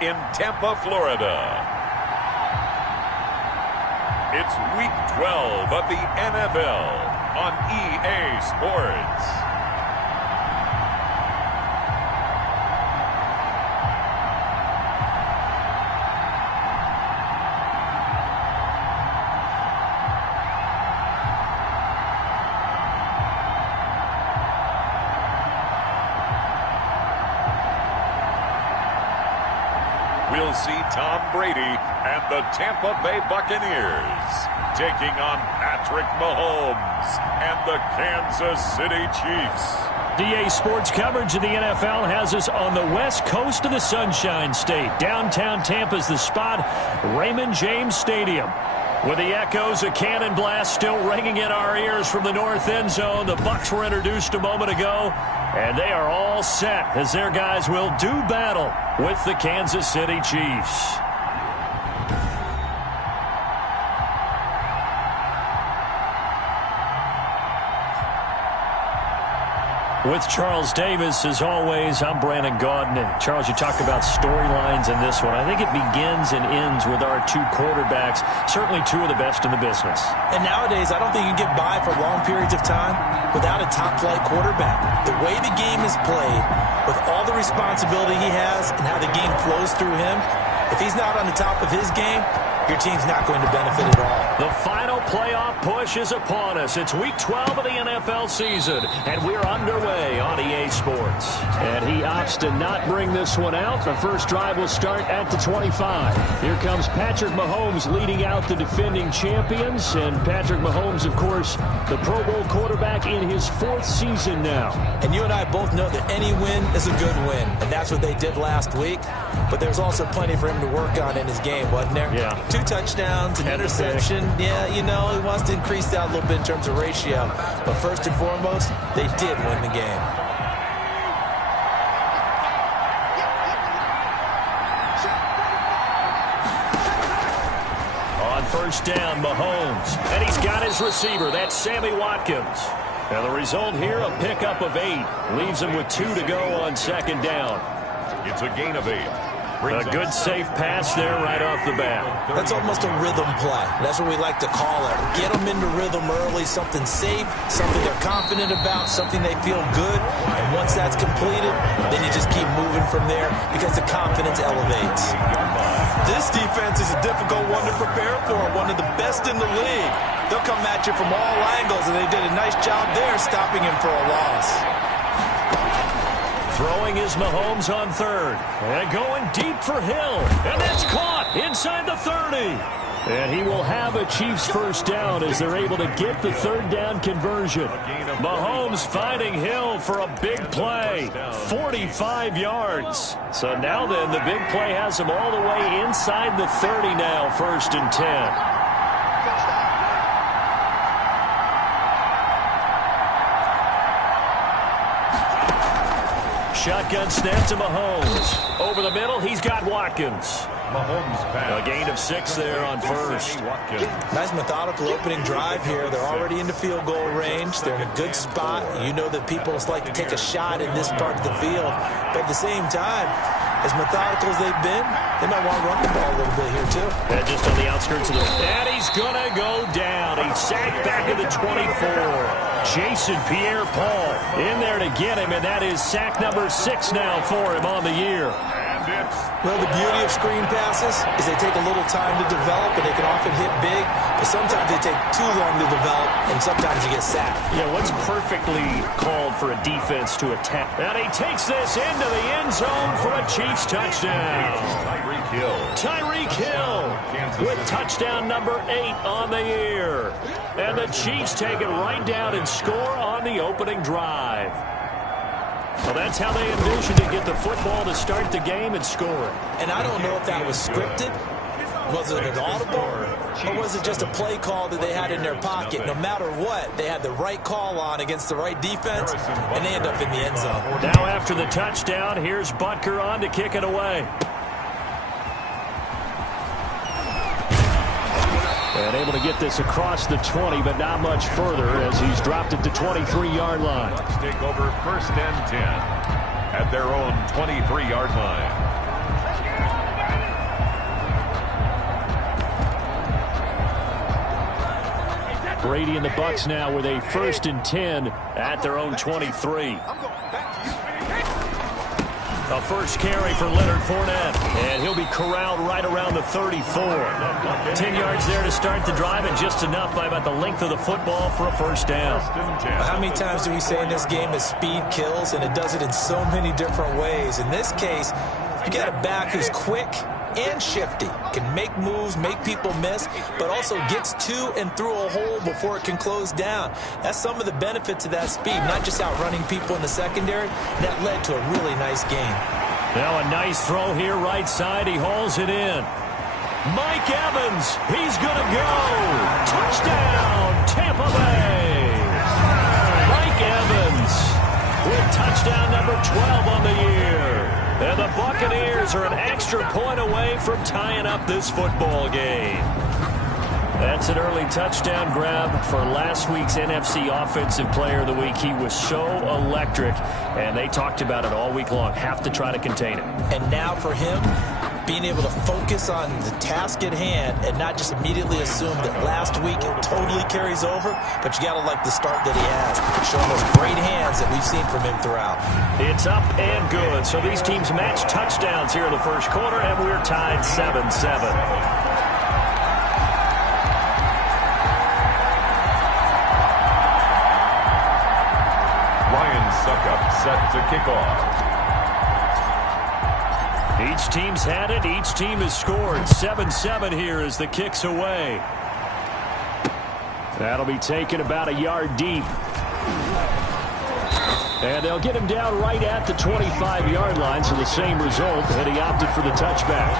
in Tampa, Florida. It's Week 12 of the NFL on EA Sports. We'll see Tom Brady and the Tampa Bay Buccaneers taking on Patrick Mahomes and the Kansas City Chiefs. EA Sports coverage of the NFL has us on the west coast of the Sunshine State. Downtown Tampa's the spot, Raymond James Stadium. With the echoes of cannon blast still ringing in our ears from the north end zone, the Bucs were introduced a moment ago, and they are all set as their guys will do battle with the Kansas City Chiefs. With Charles Davis, as always, I'm Brandon Gaudin. Charles, you talk about storylines in this one. I think it begins and ends with our two quarterbacks, certainly two of the best in the business. And nowadays, I don't think you can get by for long periods of time without a top-flight quarterback. The way the game is played, with all the responsibility he has and how the game flows through him, if he's not on the top of his game, your team's not going to benefit at all. The final playoff push is upon us. It's Week 12 of the NFL season, and we're underway on EA Sports. And he opts to not bring this one out. The first drive will start at the 25. Here comes Patrick Mahomes leading out the defending champions. And Patrick Mahomes, of course, the Pro Bowl quarterback in his fourth season now. And you and I both know that any win is a good win, and that's what they did last week. But there's also plenty for him to work on in his game, wasn't there? Yeah. 2 touchdowns, an interception. Yeah, you know, he wants to increase that a little bit in terms of ratio. But first and foremost, they did win the game. On first down, Mahomes. And he's got his receiver. That's Sammy Watkins. Now the result here, a pickup of 8. Leaves him with 2 to go on second down. It's a gain of 8. A good safe pass there right off the bat. That's almost a rhythm play. That's what we like to call it. Get them into rhythm early, something safe, something they're confident about, something they feel good. And once that's completed, then you just keep moving from there because the confidence elevates. This defense is a difficult one to prepare for, one of the best in the league. They'll come at you from all angles, and they did a nice job there stopping him for a loss. Throwing is Mahomes on third. And going deep for Hill. And that's caught inside the 30. And he will have a Chiefs first down as they're able to get the third down conversion. Mahomes finding Hill for a big play. 45 yards. So now then, the big play has him all the way inside the 30 now, first and 10. Shotgun snap to Mahomes. Over the middle, he's got Watkins. Mahomes pass. A gain of 6 there on first. Nice methodical opening drive here. They're already into field goal range. They're in a good spot. You know that people just like to take a shot in this part of the field. But at the same time, as methodical as they've been, they might want to run the ball a little bit here too. And just on the outskirts of the... And he's going to go down. He's sacked back to the 24. Jason Pierre-Paul in there to get him, and that is sack number 6 now for him on the year. Well, the beauty of screen passes is they take a little time to develop, and they can often hit big, but sometimes they take too long to develop, and sometimes you get sacked. Yeah, what's perfectly called for a defense to attack? And he takes this into the end zone for a Chiefs touchdown. Tyreek Hill with touchdown number 8 on the year. And the Chiefs take it right down and score on the opening drive. Well, that's how they envisioned to get the football to start the game and score it. And I don't know if that was scripted. Was it an audible? Or was it just a play call that they had in their pocket? No matter what, they had the right call on against the right defense, and they end up in the end zone. Now after the touchdown, here's Butker on to kick it away. And able to get this across the 20, but not much further as he's dropped it to 23-yard line. Take over first and 10 at their own 23-yard line. Brady and the Bucs now with a 1st and 10 at their own 23. A first carry for Leonard Fournette, and he'll be corralled right around the 34. 10 yards there to start the drive, and just enough by about the length of the football for a first down. How many times do we say in this game that speed kills, and it does it in so many different ways? In this case, you got a back who's quick and shifty, can make moves, make people miss, but also gets to and through a hole before it can close down. That's some of the benefits of that speed, not just outrunning people in the secondary. That led to a really nice game. Now a nice throw here right side. He hauls it in. Mike Evans, he's going to go. Touchdown, Tampa Bay. Mike Evans with touchdown number 12 on the year. And the Buccaneers are an extra point away from tying up this football game. That's an early touchdown grab for last week's NFC Offensive Player of the Week. He was so electric, and they talked about it all week long. Have to try to contain him. And now for him, being able to focus on the task at hand and not just immediately assume that last week it totally carries over, but you got to like the start that he has, showing those great hands that we've seen from him throughout. It's up and good. So these teams match touchdowns here in the first quarter, and we're tied 7-7. Set to kick off. Each team's had it. Each team has scored. 7-7 here as the kick's away. That'll be taken about a yard deep. And they'll get him down right at the 25-yard line, so the same result, and he opted for the touchback.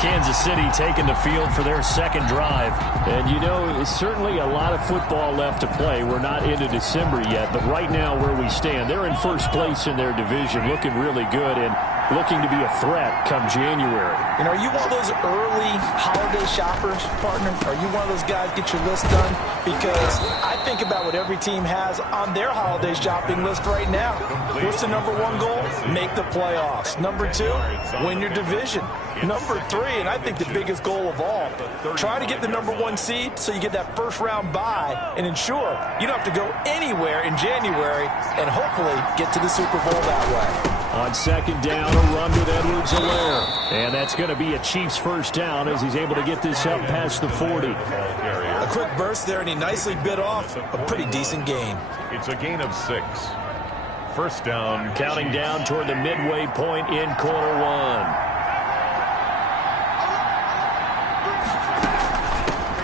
Kansas City taking the field for their second drive. And, you know, certainly a lot of football left to play. We're not into December yet, but right now where we stand, they're in first place in their division, looking really good and looking to be a threat come January. You know, are you one of those early holiday shoppers, partner? Are you one of those guys get your list done? Because I think about what every team has on their holiday shopping list right now. What's the number one goal? Make the playoffs. Number two, win your division. Number three, and I think the biggest goal of all, try to get the number one seed so you get that first round bye and ensure you don't have to go anywhere in January and hopefully get to the Super Bowl that way. On second down, a run with Edwards-Helaire. And that's going to be a Chiefs first down as he's able to get this up past the 40. A quick burst there, and he nicely bit off a pretty decent gain. It's a gain of 6. First down. Counting down toward the midway point in quarter one.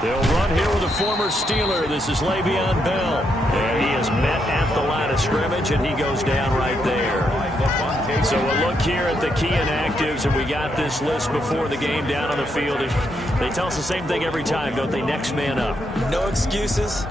They'll run here with a former Steeler. This is Le'Veon Bell. And he is met at the line of scrimmage, and he goes down right there. So we'll look here at the key inactives, and we got this list before the game down on the field. They tell us the same thing every time, don't they? Next man up. No excuses.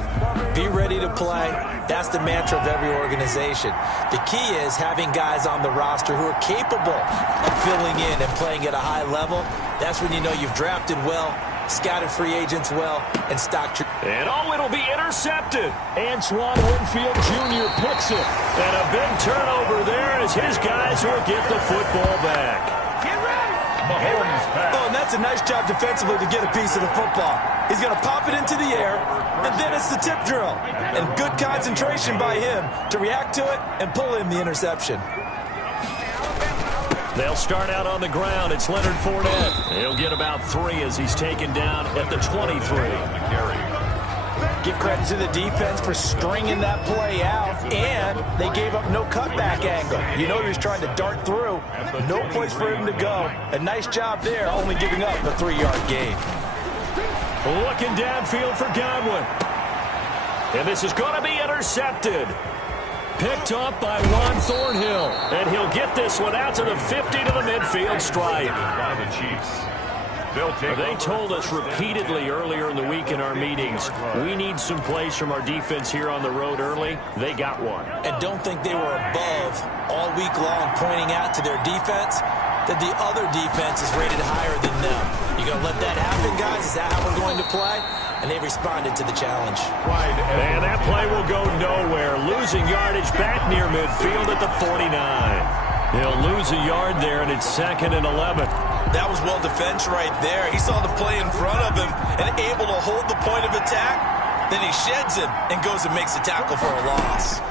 Be ready to play. That's the mantra of every organization. The key is having guys on the roster who are capable of filling in and playing at a high level. That's when you know you've drafted well, scouted free agents well, and stocked your... And oh, it'll be intercepted. Antoine Winfield Jr. picks it. And a big turnover there as his guys will get the football back. Get ready. Mahomes pass. Oh, and that's a nice job defensively to get a piece of the football. He's going to pop it into the air, and then it's the tip drill. And good concentration by him to react to it and pull in the interception. They'll start out on the ground. It's Leonard Fournette. He'll get about 3 as he's taken down at the 23. Give credit to the defense for stringing that play out, and they gave up no cutback angle. You know he was trying to dart through. No place for him to go. A nice job there, only giving up the 3-yard gain. Looking downfield for Godwin. And this is going to be intercepted. Picked up by Juan Thornhill. And he'll get this one out to the 50 to the midfield stripe. By the Chiefs. They told us repeatedly earlier in the week in our meetings, we need some plays from our defense here on the road early. They got one. And don't think they were above all week long pointing out to their defense that the other defense is rated higher than them. You going to let that happen, guys? Is that how we're going to play? And they responded to the challenge. And that play will go nowhere. Losing yardage back near midfield at the 49. He'll lose a yard there, and it's 2nd and 11. That was well defense right there. He saw the play in front of him and able to hold the point of attack. Then he sheds him and goes and makes a tackle for a loss.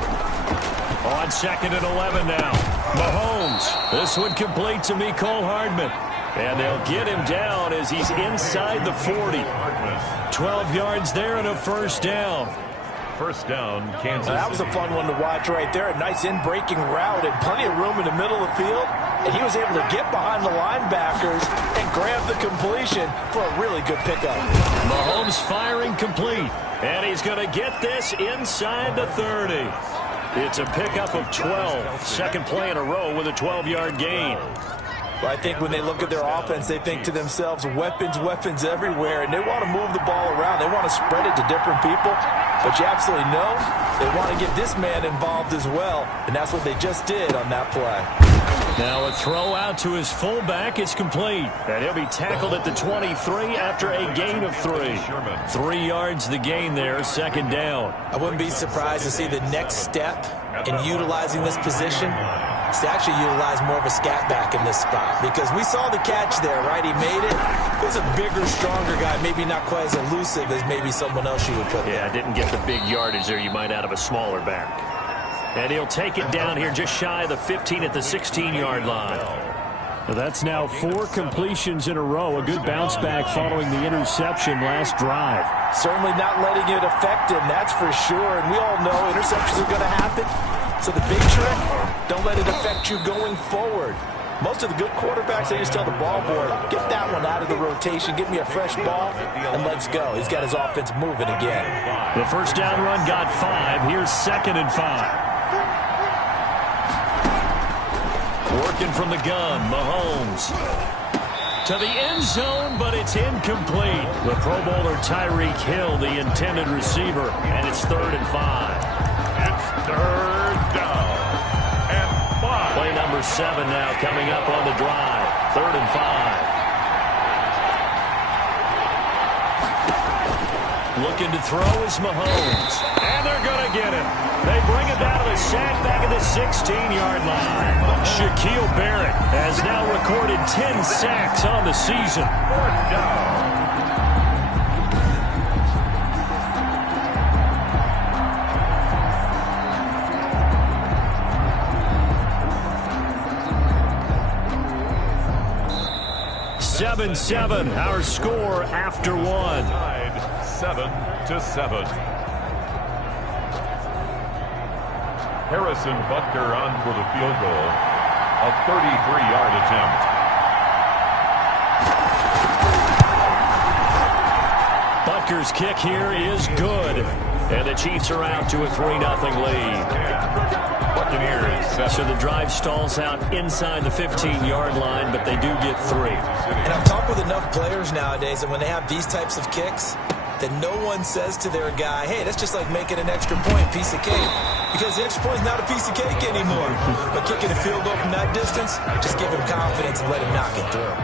On 2nd and 11 now. Mahomes. This one complete to Mecole Hardman. And they'll get him down as he's inside the 40. 12 yards there and a first down. First down, Kansas That was a fun one to watch right there. A nice in-breaking route and plenty of room in the middle of the field. And he was able to get behind the linebackers and grab the completion for a really good pickup. Mahomes firing complete. And he's going to get this inside the 30. It's a pickup of 12. Second play in a row with a 12-yard gain. Well, I think when they look at their offense, they think to themselves, weapons, weapons everywhere, and they want to move the ball around. They want to spread it to different people, but you absolutely know they want to get this man involved as well, and that's what they just did on that play. Now a throw out to his fullback is complete, and he'll be tackled at the 23 after a gain of 3. 3 yards the gain there, second down. I wouldn't be surprised to see the next step in utilizing this position is to actually utilize more of a scat back in this spot, because we saw the catch there, right? He made it. It was a bigger, stronger guy, maybe not quite as elusive as maybe someone else you would put there. Yeah, didn't get the big yardage there you might out of a smaller back. And he'll take it down here just shy of the 15 at the 16-yard line. Well, that's now 4 completions in a row. A good bounce back following the interception last drive. Certainly not letting it affect him, that's for sure. And we all know interceptions are going to happen. So the big trick, don't let it affect you going forward. Most of the good quarterbacks, they just tell the ball boy, get that one out of the rotation, get me a fresh ball, and let's go. He's got his offense moving again. The first down run got 5. Here's 2nd and 5. Working from the gun, Mahomes. To the end zone, but it's incomplete. The Pro Bowler Tyreek Hill, the intended receiver, and it's 3rd and 5. It's 3rd down and 5. Play number 7 now coming up on the drive. 3rd and 5. Looking to throw is Mahomes. And they're going to get him. They bring it down to the sack back at the 16-yard line. Shaquille Barrett has now recorded 10 sacks on the season. 4th down. Seven, our score after 1. Tied 7-7. Harrison Butker on for the field goal. A 33-yard attempt. Butker's kick here is good. And the Chiefs are out to a 3-0 lead. Buccaneers. So the drive stalls out inside the 15-yard line, but they do get 3. And I've talked with enough players nowadays that when they have these types of kicks, that no one says to their guy, hey, that's just like making an extra point, piece of cake. Because the extra point is not a piece of cake anymore. But kicking a field goal from that distance, just give him confidence and let him knock it through.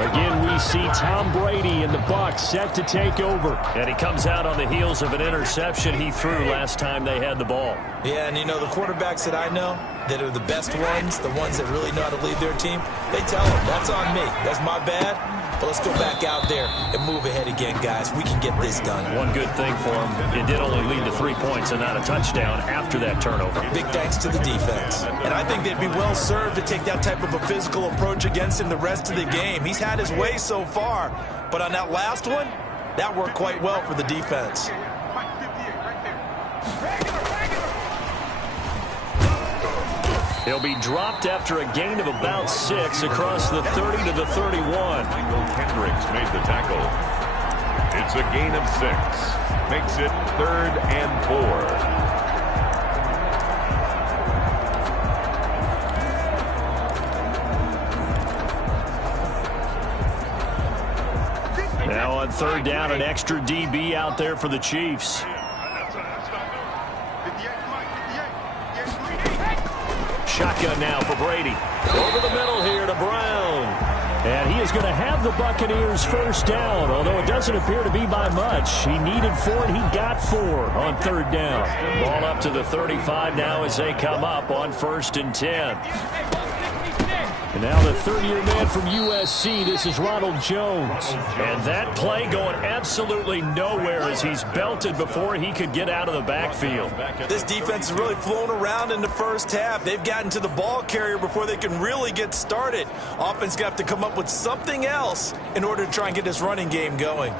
Again, we see Tom Brady and the Bucs set to take over. And he comes out on the heels of an interception he threw last time they had the ball. Yeah, and you know, the quarterbacks that I know that are the best ones, the ones that really know how to lead their team, they tell them, that's on me. That's my bad. But let's go back out there and move ahead again, guys. We can get this done. One good thing for him, it did only lead to 3 points and not a touchdown after that turnover. Big thanks to the defense. And I think they'd be well served to take that type of a physical approach against him the rest of the game. He's had his way so far, but on that last one, that worked quite well for the defense. He'll be dropped after a gain of about 6 across the 30 to the 31. Michael Kendricks made the tackle. It's a gain of 6. Makes it 3rd and 4. Now on 3rd down, an extra DB out there for the Chiefs. Shotgun now for Brady. Over the middle here to Brown. And he is going to have the Buccaneers first down, although it doesn't appear to be by much. He needed 4, and he got 4 on third down. Ball up to the 35 now as they come up on 1st and 10. And now the third-year man from USC, this is Ronald Jones. And that play going absolutely nowhere as he's belted before he could get out of the backfield. This defense has really flown around in the first half. They've gotten to the ball carrier before they can really get started. Offense got to come up with something else in order to try and get this running game going.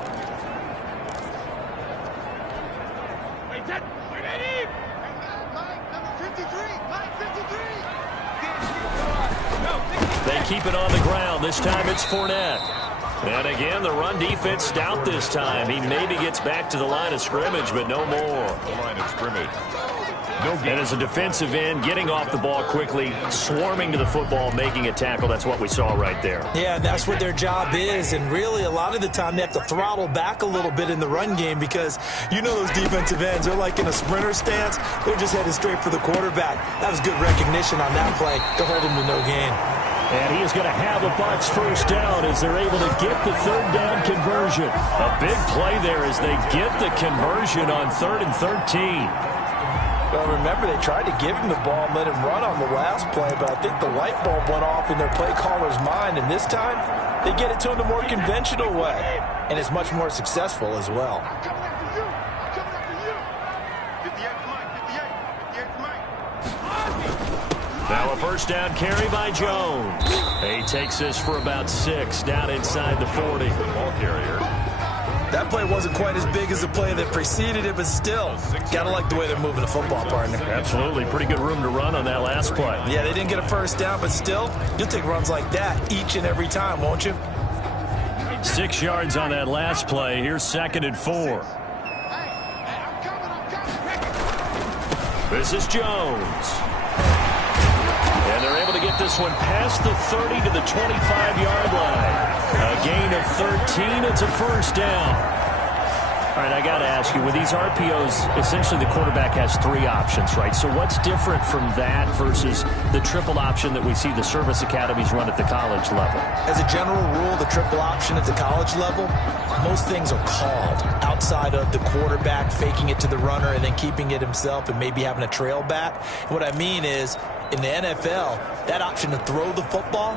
They keep it on the ground. This time it's Fournette. And again, the run defense stout this time. He maybe gets back to the line of scrimmage, but no more. The line of scrimmage. And as a defensive end, getting off the ball quickly, swarming to the football, making a tackle, that's what we saw right there. Yeah, that's what their job is. And really, a lot of the time, they have to throttle back a little bit in the run game because you know those defensive ends, they're like in a sprinter stance. They're just headed straight for the quarterback. That was good recognition on that play to hold him to no gain. And he is going to have a Bucs first down as they're able to get the third down conversion. A big play there as they get the conversion on 3rd and 13. Well, remember, they tried to give him the ball and let him run on the last play, but I think the light bulb went off in their play caller's mind, and this time they get it to him the more conventional way, and it's much more successful as well. Now a first down carry by Jones. He takes this for about 6 down inside the 40. Ball carrier. That play wasn't quite as big as the play that preceded it, but still, gotta like the way they're moving the football, partner. Absolutely. Pretty good room to run on that last play. Yeah, they didn't get a first down, but still, you'll take runs like that each and every time, won't you? 6 yards on that last play. Here's 2nd and 4. This is Jones. And they're able to get this one past the 30 to the 25-yard line. A gain of 13. It's a first down. All right, I got to ask you, with these RPOs, essentially the quarterback has 3 options, right? So what's different from that versus the triple option that we see the service academies run at the college level? As a general rule, the triple option at the college level, most things are called outside of the quarterback faking it to the runner and then keeping it himself and maybe having a trail back. What I mean is, in the NFL, that option to throw the football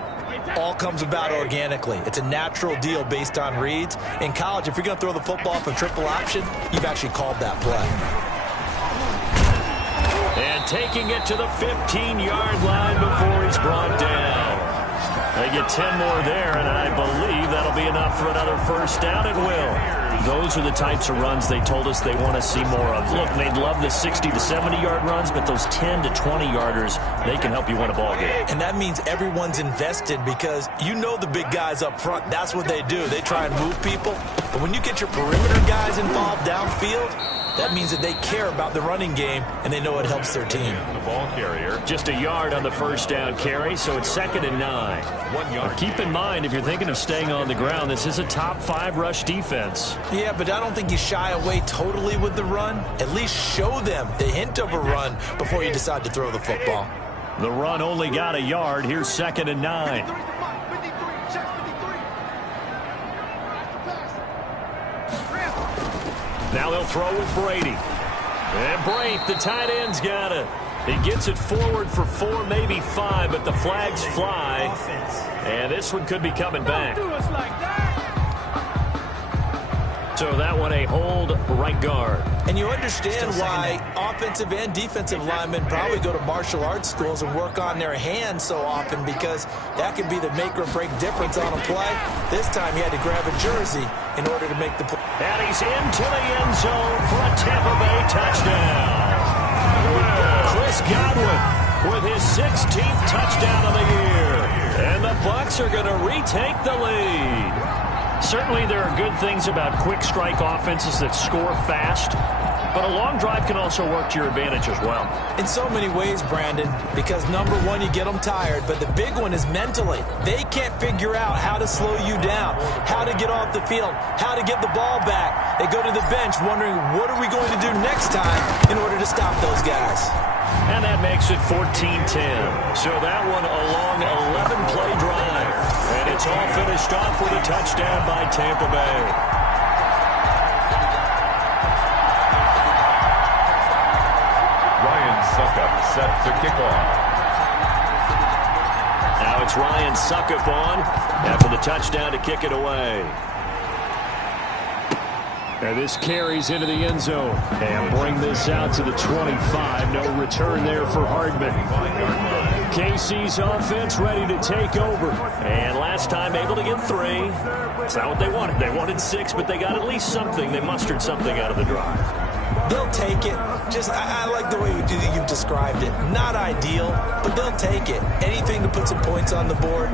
all comes about organically. It's a natural deal based on reads. In college, if you're going to throw the football for triple option, you've actually called that play. And taking it to the 15-yard line before he's brought down. They get 10 more there, and I believe that'll be enough for another first down. It will. Those are the types of runs they told us they want to see more of. Look, they'd love the 60 to 70-yard runs, but those 10 to 20-yarders, they can help you win a ball game. And that means everyone's invested because you know the big guys up front. That's what they do. They try and move people. But when you get your perimeter guys involved downfield, that means that they care about the running game, and they know it helps their team. The ball carrier. Just a yard on the first down carry, so it's 2nd and 9. 1 yard. Keep in mind, if you're thinking of staying on the ground, this is a top 5 rush defense. Yeah, but I don't think you shy away totally with the run. At least show them the hint of a run before you decide to throw the football. The run only got a yard. Here's 2nd and 9. Now they'll throw with Brady. And Brate, the tight end's got it. He gets it forward for 4, maybe 5, but the flags fly. And this one could be coming back. So that one a hold right guard. And you understand why offensive and defensive linemen probably go to martial arts schools and work on their hands so often, because that can be the make or break difference on a play. This time he had to grab a jersey in order to make the play. And he's into the end zone for a Tampa Bay touchdown. Chris Godwin with his 16th touchdown of the year. And the Bucs are going to retake the lead. Certainly there are good things about quick strike offenses that score fast, but a long drive can also work to your advantage as well. In so many ways, Brandon, because number one, you get them tired, but the big one is mentally. They can't figure out how to slow you down, how to get off the field, how to get the ball back. They go to the bench wondering, what are we going to do next time in order to stop those guys? And that makes it 14-10. So that one a long 11-play drive. And it's it's all finished off with a touchdown by Tampa Bay. Ryan Suckup set to kick off. Now it's Ryan Suckup on after the touchdown to kick it away. And this carries into the end zone. And bring this out to the 25. No return there for Hardman. KC's offense ready to take over. And last time able to get 3. That's not what they wanted. They wanted 6, but they got at least something. They mustered something out of the drive. They'll take it. I like the way you've described it. Not ideal, but they'll take it. Anything to put some points on the board.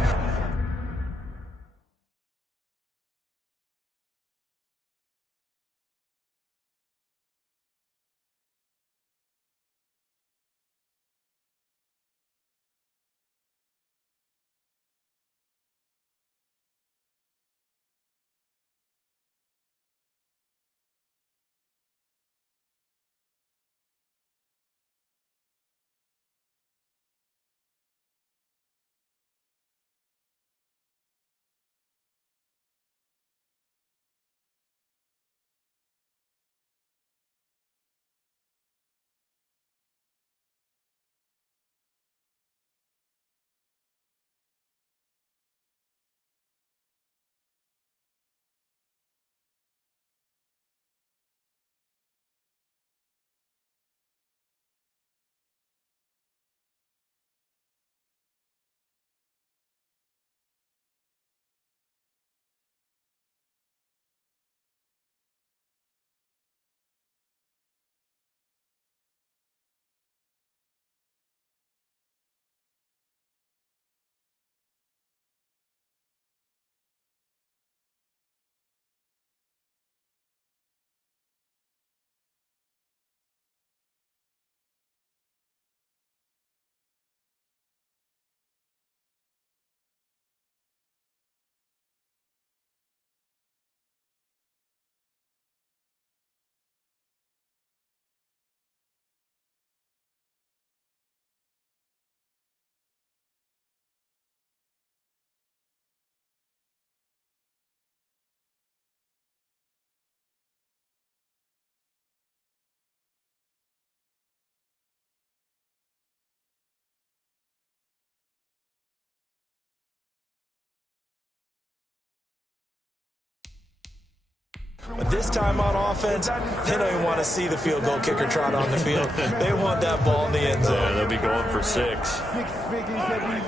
But this time on offense, they don't even want to see the field goal kicker trot on the field. They want that ball in the end zone. Yeah, they'll be going for 6.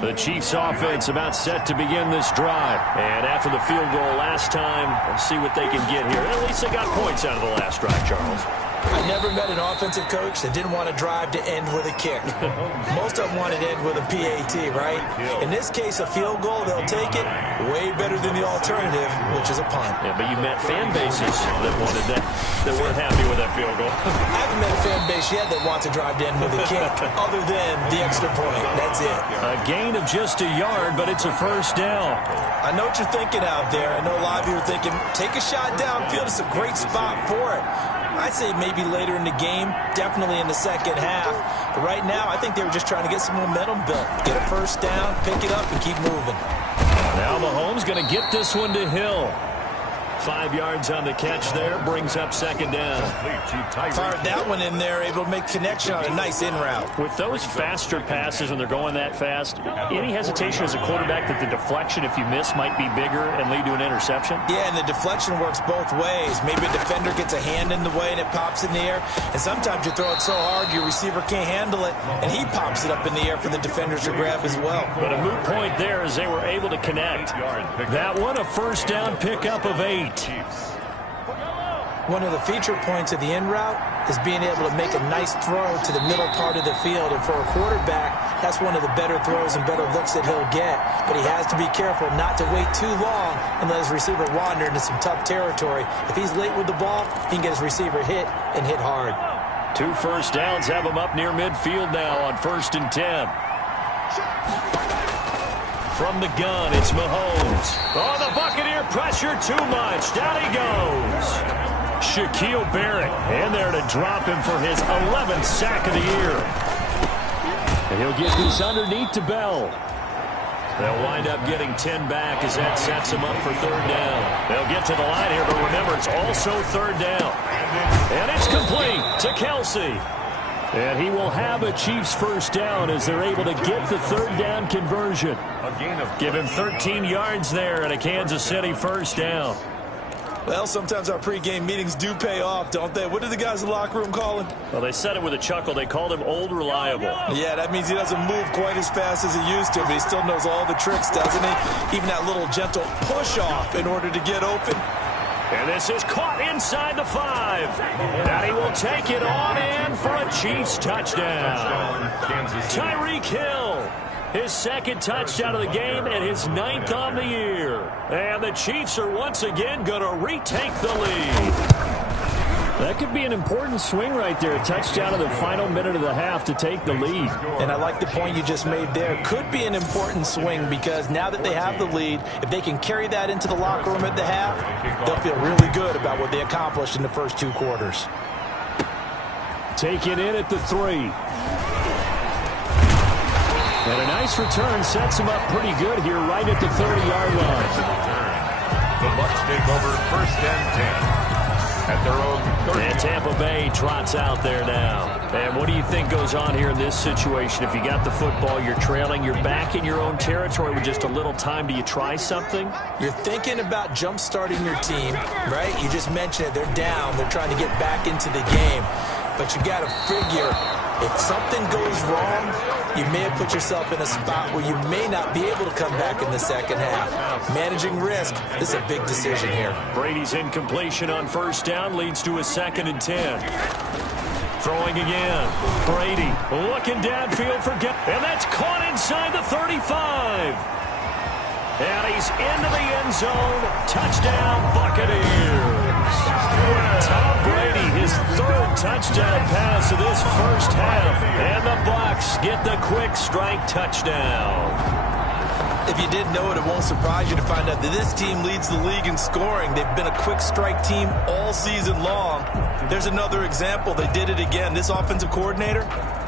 The Chiefs offense about set to begin this drive. And after the field goal last time, let's see what they can get here. At least they got points out of the last drive, Charles. I never met an offensive coach that didn't want to drive to end with a kick. Most of them wanted to end with a PAT, right? In this case, a field goal, they'll take it. Way better than the alternative, which is a punt. Yeah, but you met fan bases that wanted that weren't happy with that field goal. I haven't met a fan base yet that wants to drive to end with a kick, other than the extra point. That's it. A gain of just a yard, but it's a first down. I know what you're thinking out there. I know a lot of you are thinking, take a shot downfield. It's a great spot for it. I'd say maybe later in the game, definitely in the second half. But right now, I think they were just trying to get some momentum built. Get a first down, pick it up, and keep moving. Now Mahomes going to get this one to Hill. 5 yards on the catch there, brings up second down. Fired that one in there, able to make connection on a nice in route. With those faster passes when they're going that fast, any hesitation as a quarterback that the deflection, if you miss, might be bigger and lead to an interception? Yeah, and the deflection works both ways. Maybe a defender gets a hand in the way and it pops in the air, and sometimes you throw it so hard your receiver can't handle it, and he pops it up in the air for the defenders to grab as well. But a moot point there as they were able to connect. That one, a first down pickup of 8. One of the feature points of the in route is being able to make a nice throw to the middle part of the field. And for a quarterback, that's one of the better throws and better looks that he'll get. But he has to be careful not to wait too long and let his receiver wander into some tough territory. If he's late with the ball, he can get his receiver hit and hit hard. 2 first downs have him up near midfield now on 1st and 10. From the gun, it's Mahomes. Oh, the Buccaneer pressure too much. Down he goes. Shaquille Barrett in there to drop him for his 11th sack of the year. And he'll get this underneath to Bell. They'll wind up getting 10 back as that sets them up for third down. They'll get to the line here, but remember, it's also third down. And it's complete to Kelsey. And he will have a Chiefs first down as they're able to get the third down conversion. Give him 13 yards there and a Kansas City first down. Well, sometimes our pregame meetings do pay off, don't they? What did the guys in the locker room call him? Well, they said it with a chuckle. They called him Old Reliable. Yeah, that means he doesn't move quite as fast as he used to, but he still knows all the tricks, doesn't he? Even that little gentle push-off in order to get open. And this is caught inside the 5. And he will take it on in for a Chiefs touchdown. Tyreek Hill. His second touchdown of the game and his 9th on the year. And the Chiefs are once again going to retake the lead. That could be an important swing right there. A touchdown in the final minute of the half to take the lead. And I like the point you just made there. Could be an important swing because now that they have the lead, if they can carry that into the locker room at the half, they'll feel really good about what they accomplished in the first 2 quarters. Take it in at the 3. And a nice return sets him up pretty good here right at the 30-yard line. The Bucs take over first and 10 at their own 30. And Tampa Bay trots out there now. And what do you think goes on here in this situation? If you got the football, you're trailing, you're back in your own territory with just a little time. Do you try something? You're thinking about jump-starting your team, right? You just mentioned it. They're down. They're trying to get back into the game. But you got to figure if something goes wrong, you may have put yourself in a spot where you may not be able to come back in the second half. Managing risk, this is a big decision here. Brady's incompletion on first down leads to a 2nd and 10. Throwing again. Brady looking downfield for and that's caught inside the 35. And he's into the end zone. Touchdown, Buccaneers. Tom Brady, his 3rd touchdown pass of this first half. And the Bucs get the quick strike touchdown. If you didn't know it, it won't surprise you to find out that this team leads the league in scoring. They've been a quick strike team all season long. There's another example. They did it again. This offensive coordinator,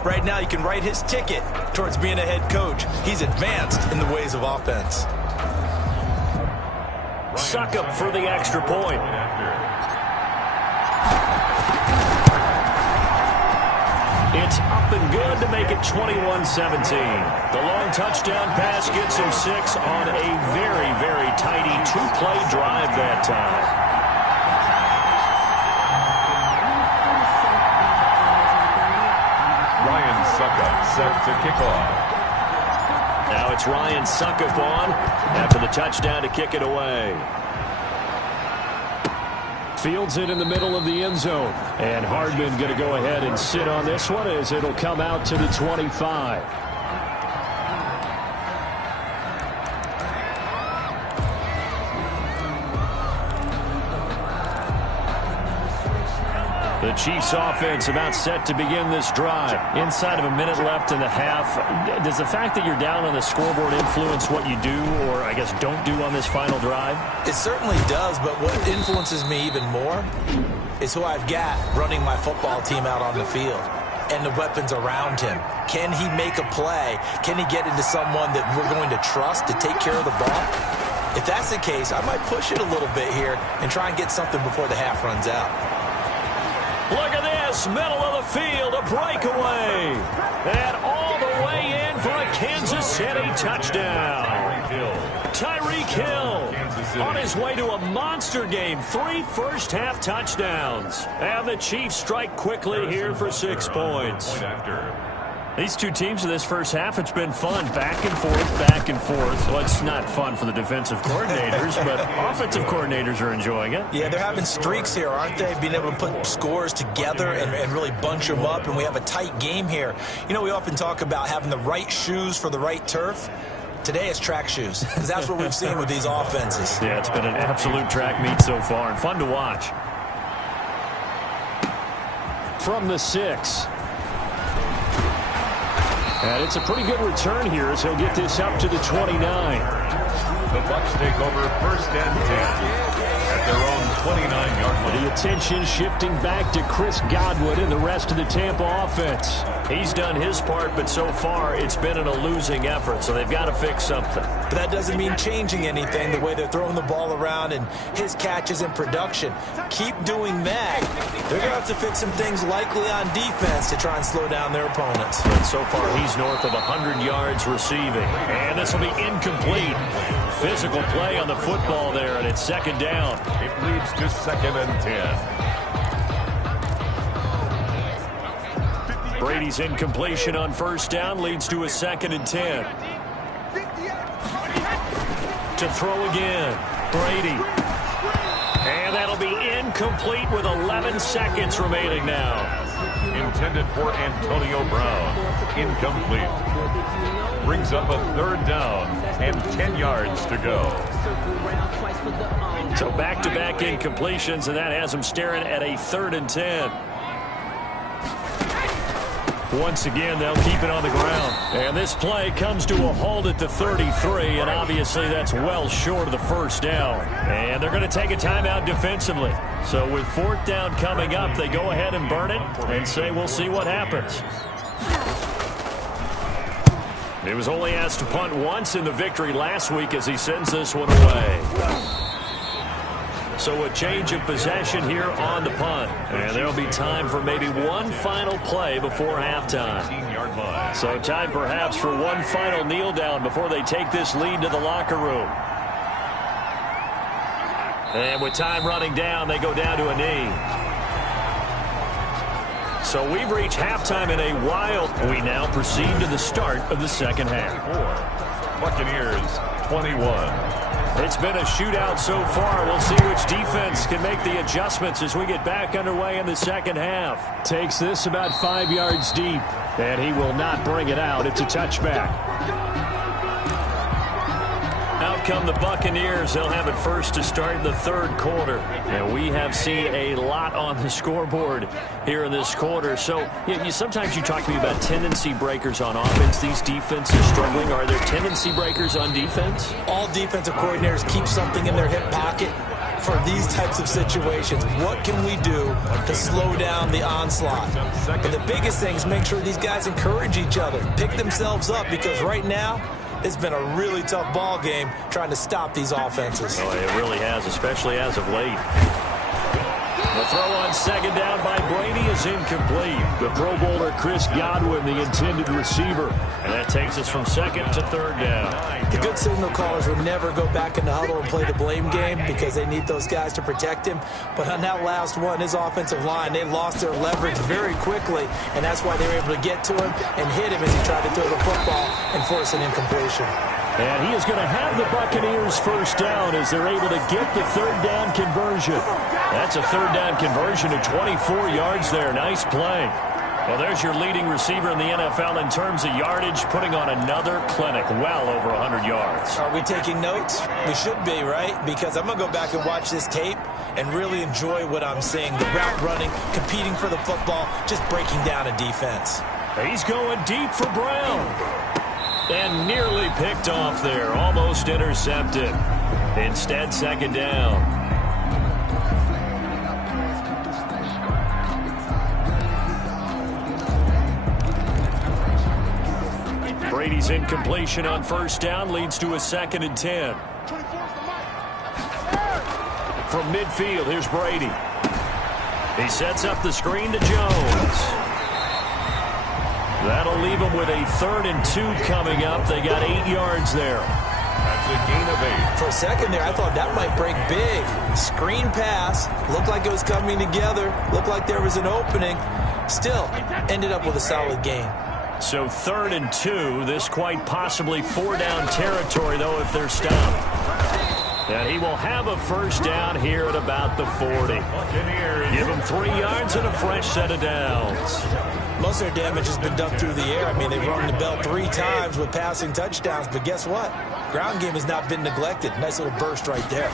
right now you can write his ticket towards being a head coach. He's advanced in the ways of offense. Succop for the extra point. It's up and good to make it 21-17. The long touchdown pass gets him 6 on a very, very tidy 2-play drive that time. Ryan Succop set to kick off. Now it's Ryan Succop on after the touchdown to kick it away. Fields it in the middle of the end zone. And Hardman going to go ahead and sit on this one as it'll come out to the 25. The Chiefs offense about set to begin this drive. Inside of a minute left in the half. Does the fact that you're down on the scoreboard influence what you do or, I guess, don't do on this final drive? It certainly does, but what influences me even more is who I've got running my football team out on the field and the weapons around him. Can he make a play? Can he get into someone that we're going to trust to take care of the ball? If that's the case, I might push it a little bit here and try and get something before the half runs out. Look at this, middle of the field, a breakaway. And all the way in for a Kansas City touchdown. Tyreek Hill on his way to a monster game. 3 first-half touchdowns. And the Chiefs strike quickly here for 6 points. These two teams in this first half, it's been fun. Back and forth, back and forth. Well, it's not fun for the defensive coordinators, but offensive coordinators are enjoying it. Yeah, they're having streaks here, aren't they? Being able to put scores together and really bunch them up, and we have a tight game here. You know, we often talk about having the right shoes for the right turf. Today it's track shoes, because that's what we've seen with these offenses. Yeah, it's been an absolute track meet so far, and fun to watch. From the 6. And it's a pretty good return here as he'll get this up to the 29. The Bucs take over first and 10 at their own 29-yard line. The attention shifting back to Chris Godwin and the rest of the Tampa offense. He's done his part, but so far it's been in a losing effort, so they've got to fix something. But that doesn't mean changing anything, the way they're throwing the ball around and his catches and production. Keep doing that. They're going to have to fix some things likely on defense to try and slow down their opponents. And so far he's north of 100 yards receiving. And this will be incomplete. Physical play on the football there, and it's second down. It leads to 2nd and 10. Brady's incompletion on first down leads to a 2nd and 10. To throw again, Brady. And that'll be incomplete with 11 seconds remaining now. Intended for Antonio Brown. Incomplete. Brings up a 3rd down and 10 yards to go. So back-to-back incompletions, and that has him staring at a 3rd and 10. Once again, they'll keep it on the ground. And this play comes to a halt at the 33, and obviously that's well short of the first down. And they're going to take a timeout defensively. So with 4th down coming up, they go ahead and burn it and say we'll see what happens. He was only asked to punt once in the victory last week as he sends this one away. So a change of possession here on the punt. And there'll be time for maybe one final play before halftime. So time perhaps for one final kneel down before they take this lead to the locker room. And with time running down, they go down to a knee. So we've reached halftime in a while. We now proceed to the start of the second half. Buccaneers 21. It's been a shootout so far. We'll see which defense can make the adjustments as we get back underway in the second half. Takes this about 5 yards deep, and he will not bring it out. It's a touchback. Out come the Buccaneers. They'll have it first to start in the 3rd quarter. And we have seen a lot on the scoreboard here in this quarter. So sometimes you talk to me about tendency breakers on offense. These defenses struggling. Are there tendency breakers on defense? All defensive coordinators keep something in their hip pocket for these types of situations. What can we do to slow down the onslaught? But the biggest thing is make sure these guys encourage each other, pick themselves up, because right now, it's been a really tough ball game trying to stop these offenses. Oh, it really has, especially as of late. The throw on second down by Brady is incomplete. The Pro Bowler Chris Godwin, the intended receiver. And that takes us from 2nd to 3rd down. The good signal callers would never go back in the huddle and play the blame game because they need those guys to protect him. But on that last one, his offensive line, they lost their leverage very quickly, and that's why they were able to get to him and hit him as he tried to throw the football and force an incompletion. And he is going to have the Buccaneers first down as they're able to get the 3rd down conversion. That's a 3rd down conversion to 24 yards there. Nice play. Well, there's your leading receiver in the NFL in terms of yardage, putting on another clinic, well over 100 yards. Are we taking notes? We should be, right? Because I'm going to go back and watch this tape and really enjoy what I'm seeing. The route running, competing for the football, just breaking down a defense. He's going deep for Brown. And nearly picked off there, almost intercepted. Instead, 2nd down. Brady's incompletion on first down leads to a 2nd and 10. From midfield, here's Brady. He sets up the screen to Jones. That'll leave them with a 3rd and 2 coming up. They got 8 yards there. That's a gain of 8. For a second there, I thought that might break big. Screen pass. Looked like it was coming together. Looked like there was an opening. Still, ended up with a solid gain. So 3rd and 2. This quite possibly 4-down territory, though, if they're stopped. And he will have a first down here at about the 40. Give him 3 yards and a fresh set of downs. Most of their damage has been done through the air. I mean, they've rung the bell 3 times with passing touchdowns, but guess what? Ground game has not been neglected. Nice little burst right there.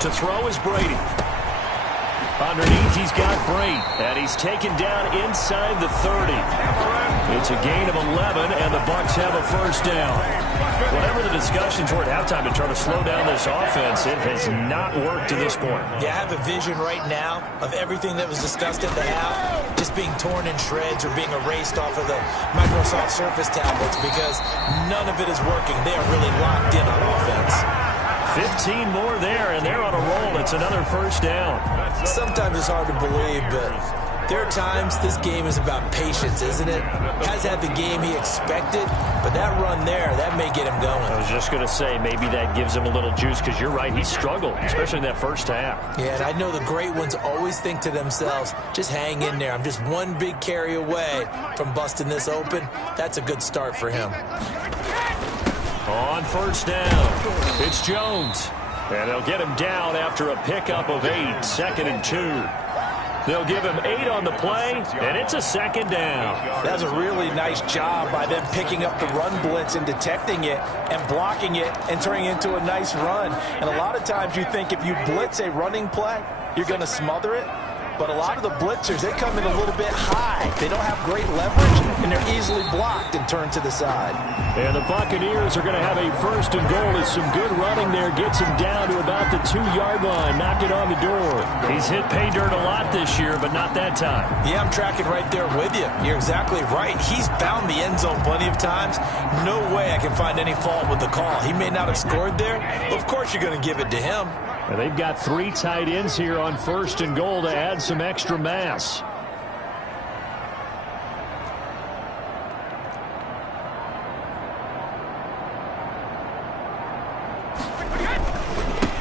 To throw is Brady. Underneath, he's got Brady, and he's taken down inside the 30. It's a gain of 11, and the Bucs have a first down. Whatever the discussions were at halftime to try to slow down this offense, it has not worked to this point. Yeah, I have a vision right now of everything that was discussed at the half just being torn in shreds or being erased off of the Microsoft Surface tablets because none of it is working. They are really locked in on offense. 15 more there, and they're on a roll. It's another first down. Sometimes it's hard to believe, but there are times this game is about patience, isn't it? Has had the game he expected, but that run there, that may get him going. I was just going to say, maybe that gives him a little juice, because you're right, he struggled, especially in that first half. Yeah, and I know the great ones always think to themselves, just hang in there. I'm just one big carry away from busting this open. That's a good start for him. On first down, it's Jones. And they'll get him down after a pickup of 8, 2nd and 2. They'll give him 8 on the play, and it's a second down. That's a really nice job by them picking up the run blitz and detecting it and blocking it and turning it into a nice run. And a lot of times you think if you blitz a running play, you're going to smother it. But a lot of the blitzers, they come in a little bit high. They don't have great leverage, and they're easily blocked and turned to the side. And the Buccaneers are going to have a first and goal as some good running there gets him down to about the 2-yard line. Knock it on the door. He's hit pay dirt a lot this year, but not that time. Yeah, I'm tracking right there with you. You're exactly right. He's found the end zone plenty of times. No way I can find any fault with the call. He may not have scored there, but of course you're going to give it to him. And they've got 3 tight ends here on first and goal to add some extra mass.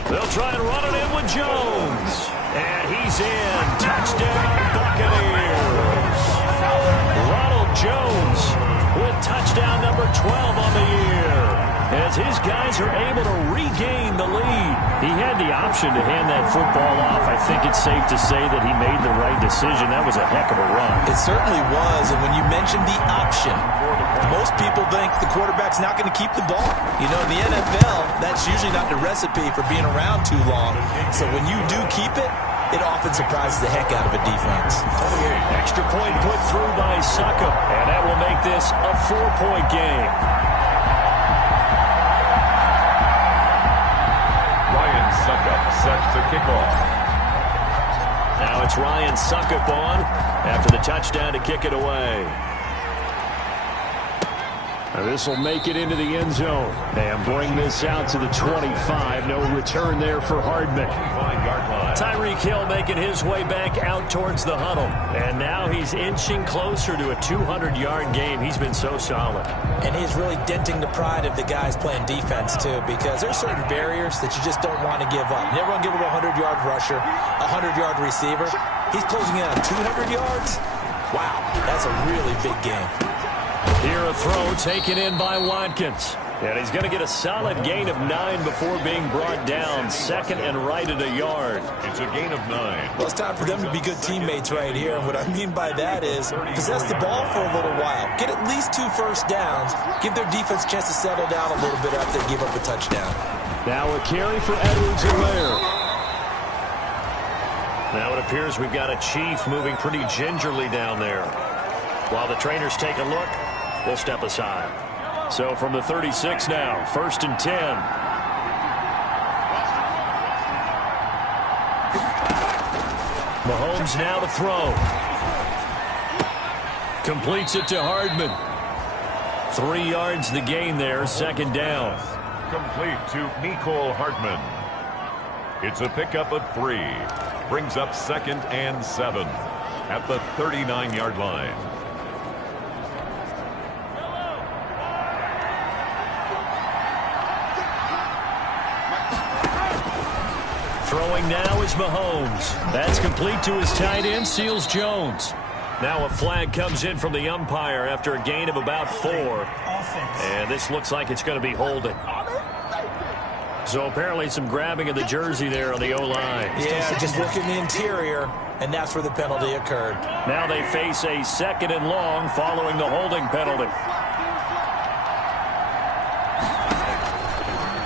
They'll try and run it in with Jones. And he's in. Touchdown, Buccaneers. Ronald Jones with touchdown number 12 on the year, as his guys are able to regain the lead. He had the option to hand that football off. I think it's safe to say that he made the right decision. That was a heck of a run. It certainly was, and when you mentioned the option, most people think the quarterback's not going to keep the ball. You know, in the NFL, that's usually not the recipe for being around too long. So when you do keep it, it often surprises the heck out of a defense. Extra point put through by Succop, and that will make this a 4-point game. Succop set to kick off. Now it's Ryan Succop on after the touchdown to kick it away. This will make it into the end zone and bring this out to the 25. No return there for Hardman. Tyreek Hill making his way back out towards the huddle. And now he's inching closer to a 200-yard game. He's been so solid. And he's really denting the pride of the guys playing defense, too, because there's certain barriers that you just don't want to give up. You never want to give up a 100-yard rusher, a 100-yard receiver. He's closing in on 200 yards. Wow, that's a really big game. Here a throw taken in by Watkins. And he's going to get a solid gain of 9 before being brought down. 2nd and right at a yard. It's a gain of 9. Well, it's time for them to be good teammates right here. And what I mean by that is possess the ball for a little while. Get at least 2 first downs. Give their defense a chance to settle down a little bit after they give up a touchdown. Now a carry for Edwards-Helaire. Now it appears we've got a Chief moving pretty gingerly down there. While the trainers take a look, we'll step aside. So from the 36 now, 1st and 10. Mahomes now to throw. Completes it to Hardman. 3 yards the gain there, 2nd down. Complete to Mecole Hardman. It's a pickup of 3. Brings up 2nd and 7 at the 39-yard line. Throwing now is Mahomes. That's complete to his tight end, Seals Jones. Now a flag comes in from the umpire after a gain of about 4. And this looks like it's going to be holding. So apparently some grabbing of the jersey there on the O-line. Yeah, just look in the interior, and that's where the penalty occurred. Now they face a 2nd and long following the holding penalty.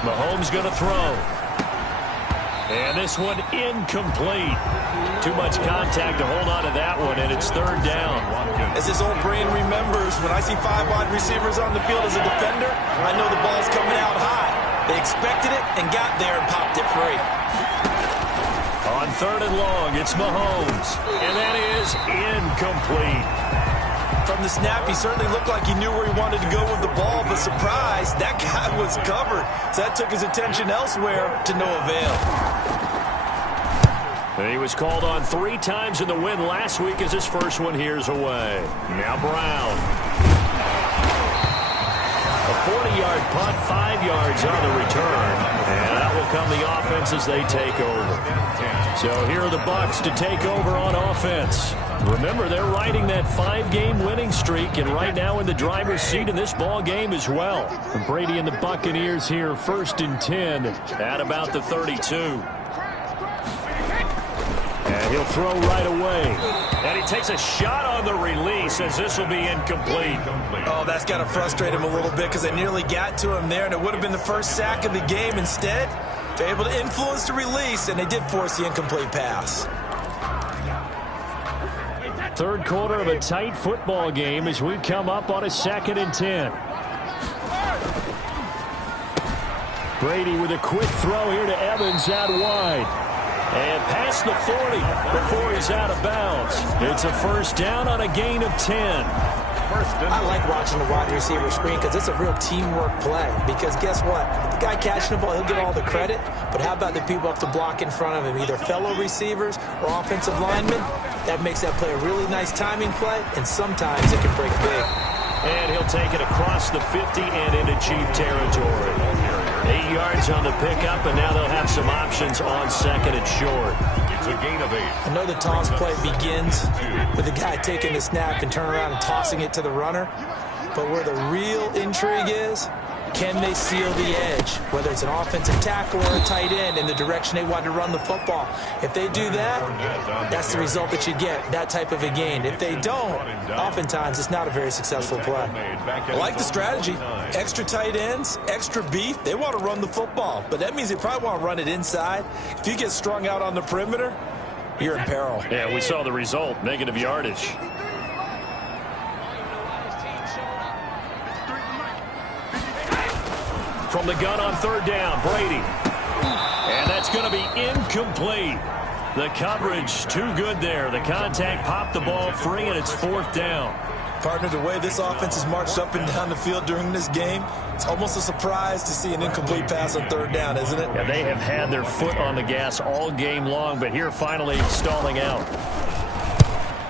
Mahomes going to throw. And this one incomplete. Too much contact to hold on to that one, and it's third down. As his old brain remembers, when I see 5 wide receivers on the field as a defender, I know the ball's coming out high. They expected it and got there and popped it free. On third and long, it's Mahomes, and that is incomplete. From the snap, he certainly looked like he knew where he wanted to go with the ball, but surprise, that guy was covered. So that took his attention elsewhere to no avail. He was called on 3 times in the win last week as his first one here's away. Now Brown. A 40-yard punt, 5 yards on the return. And that will come the offense as they take over. So here are the Bucs to take over on offense. Remember, they're riding that 5-game winning streak, and right now in the driver's seat in this ball game as well. And Brady and the Buccaneers here, 1st and 10 at about the 32. And he'll throw right away. And he takes a shot on the release as this will be incomplete. Oh, that's got to frustrate him a little bit because they nearly got to him there, and it would have been the first sack of the game. Instead, they're able to influence the release, and they did force the incomplete pass. Third quarter of a tight football game as we come up on a 2nd and 10. Brady with a quick throw here to Evans out wide. And past the 40 before he's out of bounds. It's a first down on a gain of 10. I like watching the wide receiver screen because it's a real teamwork play. Because guess what? The guy catching the ball, he'll get all the credit. But how about the people up to block in front of him, either fellow receivers or offensive linemen? That makes that play a really nice timing play, and sometimes it can break big. And he'll take it across the 50 and into Chief territory. 8 yards on the pickup, and now they'll have some options on 2nd and short. It's a gain of 8. I know the toss play begins with the guy taking the snap and turning around and tossing it to the runner. But where the real intrigue is, can they seal the edge, whether it's an offensive tackle or a tight end, in the direction they want to run the football? If they do that, that's the result that you get, that type of a gain. If they don't, oftentimes it's not a very successful play. I like the strategy. Extra tight ends, extra beef. They want to run the football, but that means they probably want to run it inside. If you get strung out on the perimeter, you're in peril. Yeah, we saw the result, negative yardage. From the gun on third down, Brady. And that's going to be incomplete. The coverage too good there. The contact popped the ball free, and it's 4th down. Partner, the way this offense has marched up and down the field during this game, it's almost a surprise to see an incomplete pass on third down, isn't it? Yeah, they have had their foot on the gas all game long, but here finally stalling out.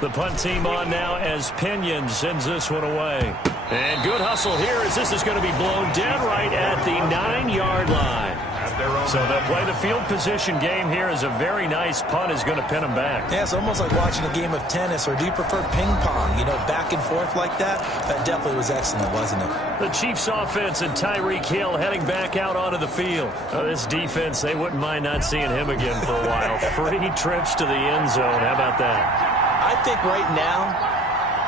The punt team on now as Pinion sends this one away. And good hustle here as this is going to be blown dead right at the 9-yard line. So they'll play the field position game here as a very nice punt is going to pin them back. Yeah, it's almost like watching a game of tennis, or do you prefer ping pong? You know, back and forth like that? That definitely was excellent, wasn't it? The Chiefs offense and Tyreek Hill heading back out onto the field. This defense, they wouldn't mind not seeing him again for a while. 3 trips to the end zone. How about that? I think right now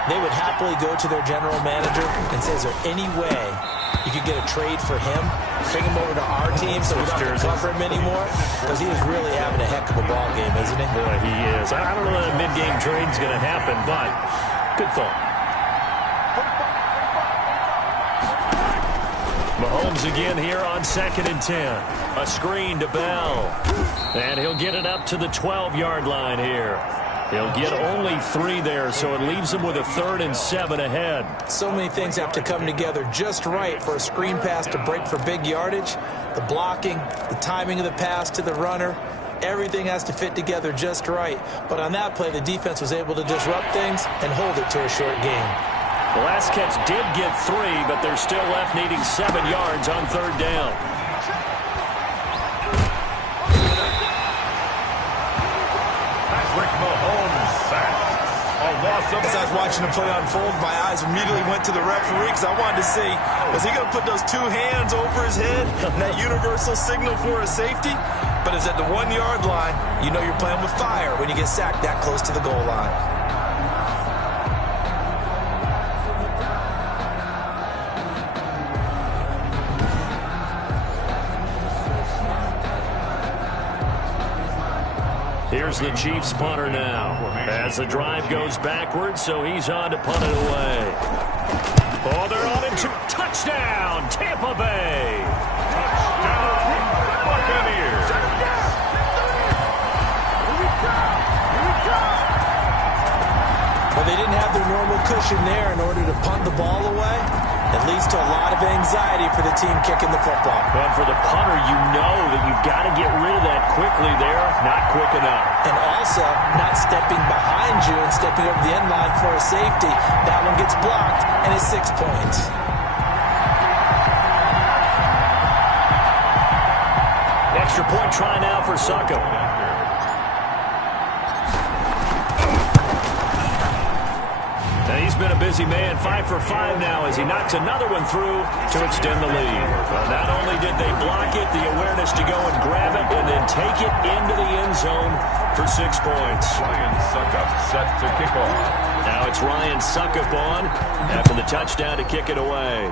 they would happily go to their general manager and say, is there any way you could get a trade for him, bring him over to our team so we don't have to cover him anymore? Because he is really having a heck of a ball game, isn't he? Boy, he is. I don't know that a mid-game trade is going to happen, but good thought. Mahomes again here on 2nd and 10. A screen to Bell. And he'll get it up to the 12-yard line here. He'll get only 3 there, so it leaves him with a 3rd and 7 ahead. So many things have to come together just right for a screen pass to break for big yardage. The blocking, the timing of the pass to the runner, everything has to fit together just right. But on that play, the defense was able to disrupt things and hold it to a short game. The last catch did get 3, but they're still left needing 7 yards on third down. As I was watching the play unfold, my eyes immediately went to the referee because I wanted to see, was he going to put those 2 hands over his head, that universal signal for a safety? But it's at the 1-yard line. You know you're playing with fire when you get sacked that close to the goal line. Here's the Chiefs punter now. As the drive goes backwards, so he's on to punt it away. Oh, they're on into touchdown, Tampa Bay. Touchdown, Buccaneers. Well, they didn't have their normal cushion there in order to punt the ball away. It leads to a lot of anxiety for the team kicking the football. And for the punter, you know that you've got to get rid of that quickly there. Not quick enough. And also, not stepping behind you and stepping over the end line for a safety. That one gets blocked, and it's 6 points. Extra point try now for Suckup. He's been a busy man, 5 for 5 now as he knocks another one through to extend the lead. Well, not only did they block it, the awareness to go and grab it and then take it into the end zone for 6 points. Ryan Suckup set to kick off. Now it's Ryan Suckup on after the touchdown to kick it away.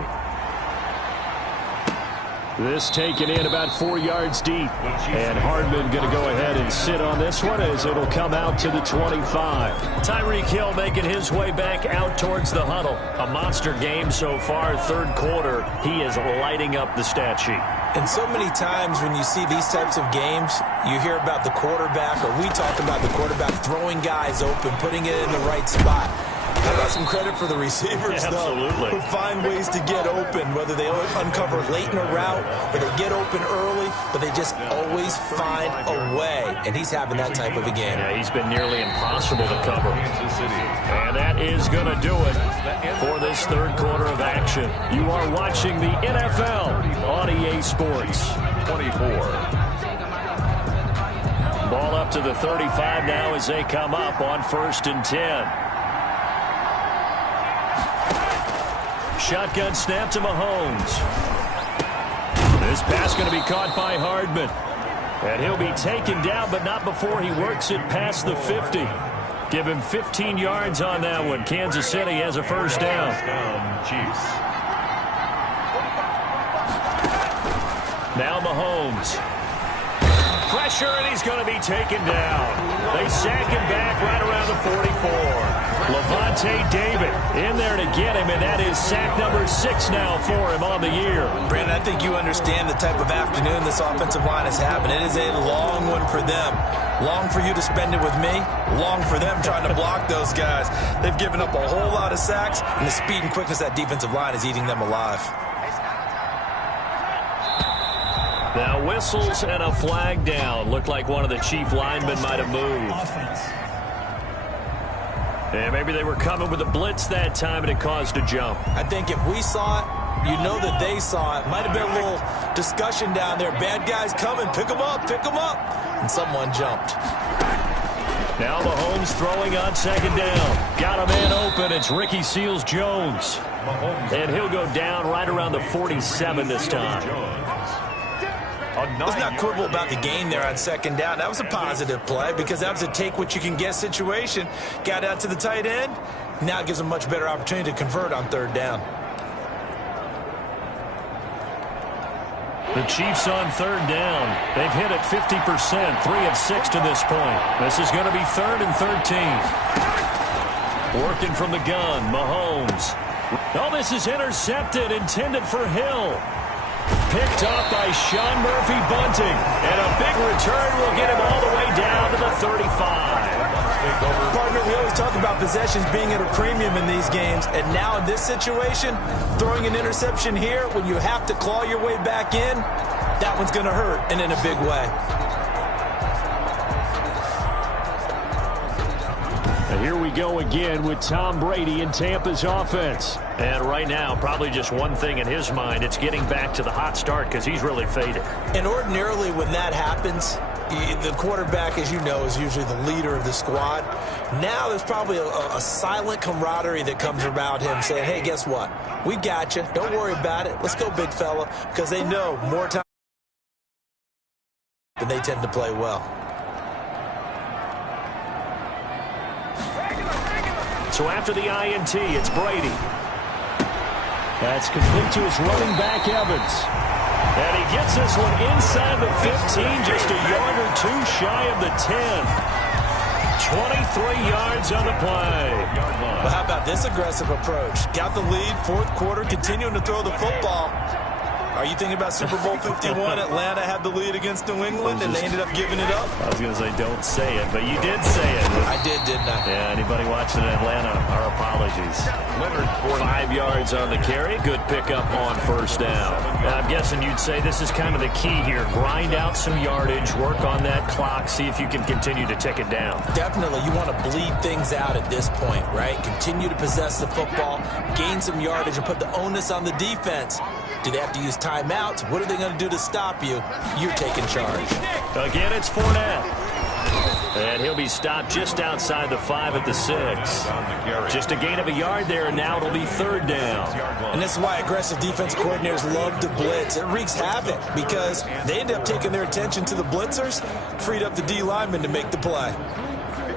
This taken in about 4 yards deep. And Hardman going to go ahead and sit on this one as it'll come out to the 25. Tyreek Hill making his way back out towards the huddle. A monster game so far, third quarter. He is lighting up the stat sheet. And so many times when you see these types of games, you hear about the quarterback, or we talk about the quarterback throwing guys open, putting it in the right spot. I got some credit for the receivers, though, who find ways to get open, whether they uncover late in a route or they get open early, but they just always find a way. And he's having that type of a game. Yeah, he's been nearly impossible to cover. And that is going to do it for this third quarter of action. You are watching the NFL on EA Sports. 24. Ball up to the 35 now as they come up on 1st and 10. Shotgun snap to Mahomes. This pass going to be caught by Hardman. And he'll be taken down, but not before he works it past the 50. Give him 15 yards on that one. Kansas City has a first down. Chiefs. Now Mahomes. Pressure, and he's going to be taken down. They sack him back right around the 44. Levante David in there to get him, and that is sack number 6 now for him on the year. Brandon, I think you understand the type of afternoon this offensive line is having. It is a long one for them. Long for you to spend it with me. Long for them trying to block those guys. They've given up a whole lot of sacks, and the speed and quickness of that defensive line is eating them alive. Now whistles and a flag down. Looked like one of the Chief linemen might have moved. And maybe they were coming with a blitz that time and it caused a jump. I think if we saw it, you know that they saw it. Might have been a little discussion down there. Bad guys coming. Pick them up. Pick them up. And someone jumped. Now Mahomes throwing on 2nd down. Got a man open. It's Ricky Seals-Jones. And he'll go down right around the 47 this time. Let's not quibble about the gain there on 2nd down. That was a positive play because that was a take-what-you-can-get situation. Got out to the tight end. Now it gives them a much better opportunity to convert on 3rd down. The Chiefs on 3rd down. They've hit it 50%, 3 of 6 to this point. This is going to be 3rd and 13. Working from the gun, Mahomes. Oh, this is intercepted, intended for Hill. Picked up by Sean Murphy-Bunting. And a big return will get him all the way down to the 35. Partner, we always talk about possessions being at a premium in these games. And now in this situation, throwing an interception here when you have to claw your way back in, that one's going to hurt, and in a big way. And here we go again with Tom Brady in Tampa's offense. And right now, probably just one thing in his mind, it's getting back to the hot start because he's really faded. And ordinarily when that happens, the quarterback, as you know, is usually the leader of the squad. Now there's probably a silent camaraderie that comes about him saying, hey, guess what? We got you. Don't worry about it. Let's go, big fella. Because they know more time than they tend to play well. So after the INT, it's Brady. That's complete to his running back, Evans. And he gets this one inside the 15, just a yard or two shy of the 10. 23 yards on the play. But how about this aggressive approach? Got the lead, fourth quarter, continuing to throw the football. Are you thinking about Super Bowl 51? Atlanta had the lead against New England, and they ended up giving it up? I was going to say don't say it, but you did say it. I did, didn't I? Yeah, anybody watching in Atlanta, our apologies. 5 yards on the carry. Good pickup on first down. Now, I'm guessing you'd say this is kind of the key here. Grind out some yardage, work on that clock, see if you can continue to tick it down. Definitely. You want to bleed things out at this point, right? Continue to possess the football, gain some yardage, and put the onus on the defense. Do they have to use timeouts? What are they going to do to stop you? You're taking charge. Again, it's Fournette. And he'll be stopped just outside the 5 at the 6. Just a gain of a yard there, and now it'll be third down. And this is why aggressive defense coordinators love to blitz. It wreaks havoc because they end up taking their attention to the blitzers, freed up the D lineman to make the play.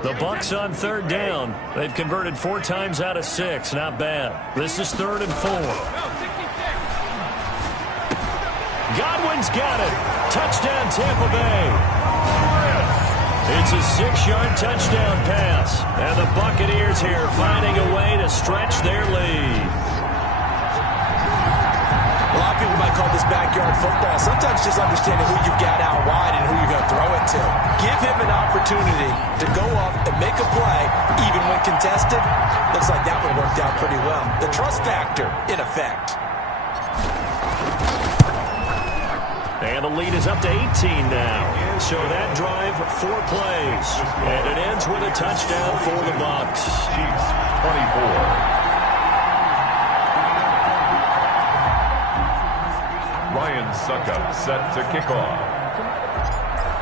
The Bucs on third down. They've converted 4 times out of 6. Not bad. This is 3rd and 4. Godwin's got it. Touchdown, Tampa Bay. It's a 6-yard touchdown pass. And the Buccaneers here finding a way to stretch their lead. A lot of people might call this backyard football. Sometimes just understanding who you've got out wide and who you're going to throw it to. Give him an opportunity to go up and make a play, even when contested. Looks like that one worked out pretty well. The trust factor, in effect. And the lead is up to 18 now. So that drive, 4 plays. And it ends with a touchdown for the Bucs. Chiefs 24. Ryan Suckup set to kick off.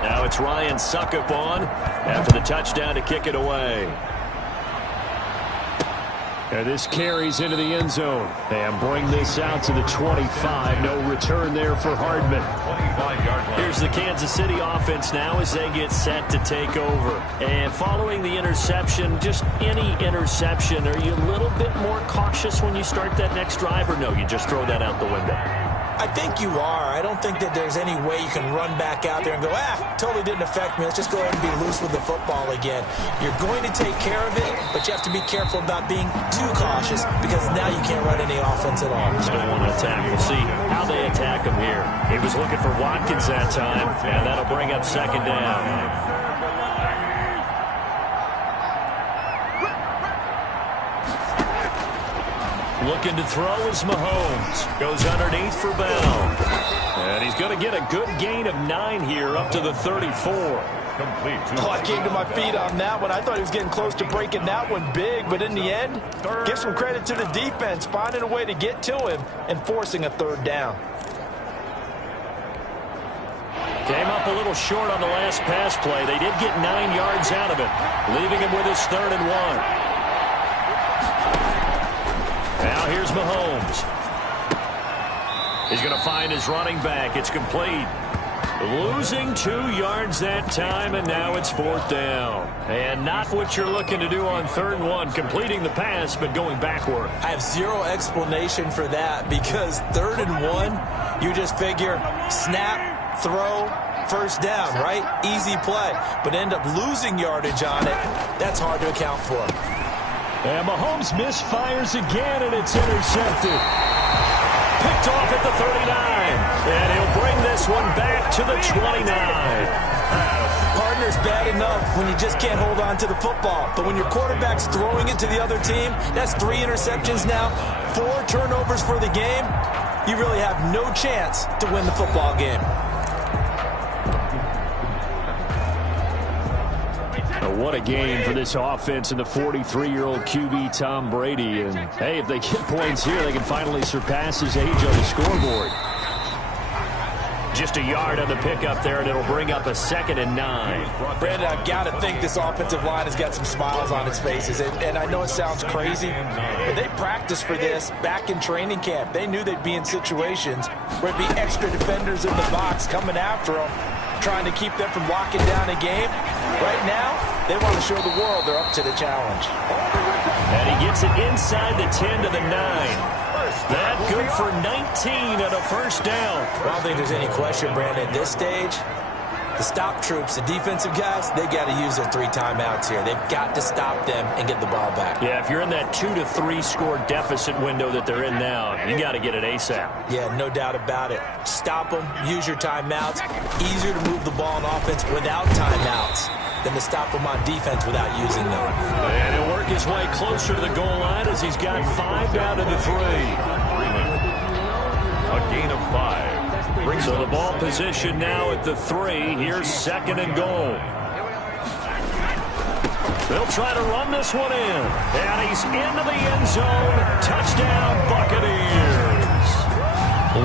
Now it's Ryan Suckup on after the touchdown to kick it away. And this carries into the end zone. And bring this out to the 25. No return there for Hardman. 25-yard line. Here's the Kansas City offense now as they get set to take over. And following the interception, just any interception, are you a little bit more cautious when you start that next drive, or no, you just throw that out the window? I think you are. I don't think that there's any way you can run back out there and go, totally didn't affect me. Let's just go ahead and be loose with the football again. You're going to take care of it, but you have to be careful about being too cautious because now you can't run any offense at all. Still want to attack. We'll see how they attack him here. He was looking for Watkins that time, and that'll bring up second down. Looking to throw is Mahomes. Goes underneath for Bell. And he's going to get a good gain of 9 here up to the 34. Complete. I came to my feet on that one. I thought he was getting close to breaking that one big, but in the end, give some credit to the defense, finding a way to get to him and forcing a third down. Came up a little short on the last pass play. They did get 9 yards out of it, leaving him with his 3rd and 1. Now here's Mahomes. He's going to find his running back. It's complete. Losing 2 yards that time, and now it's 4th down. And not what you're looking to do on 3rd and 1, completing the pass, but going backward. I have zero explanation for that because 3rd and 1, you just figure snap, throw, first down, right? Easy play. But end up losing yardage on it. That's hard to account for. And Mahomes misfires again, and it's intercepted. Picked off at the 39. And he'll bring this one back to the 29. Partner's bad enough when you just can't hold on to the football. But when your quarterback's throwing it to the other team, that's 3 interceptions now, 4 turnovers for the game. You really have no chance to win the football game. What a game for this offense and the 43-year-old QB Tom Brady. And, hey, if they get points here, they can finally surpass his age on the scoreboard. Just a yard on the pickup there, and it'll bring up a 2nd and 9. Brandon, I've got to think this offensive line has got some smiles on its faces. And I know it sounds crazy, but they practiced for this back in training camp. They knew they'd be in situations where it'd be extra defenders in the box coming after them, trying to keep them from locking down a game. Right now, they want to show the world they're up to the challenge. And he gets it inside the 10 to the 9. That good for 19 and a first down. I don't think there's any question, Brandon, at this stage, The stop troops, the defensive guys, they got to use their 3 timeouts here. They've got to stop them and get the ball back. Yeah, if you're in that 2 to 3 score deficit window that they're in now, you got to get it ASAP. Yeah, no doubt about it. Stop them, use your timeouts. Easier to move the ball on offense without timeouts than to stop them on defense without using them. And he'll work his way closer to the goal line as he's got 5 down to the 3. A gain of 5. So the ball position now at the 3. Here's 2nd and goal. They'll try to run this one in. And he's into the end zone. Touchdown, Buccaneers.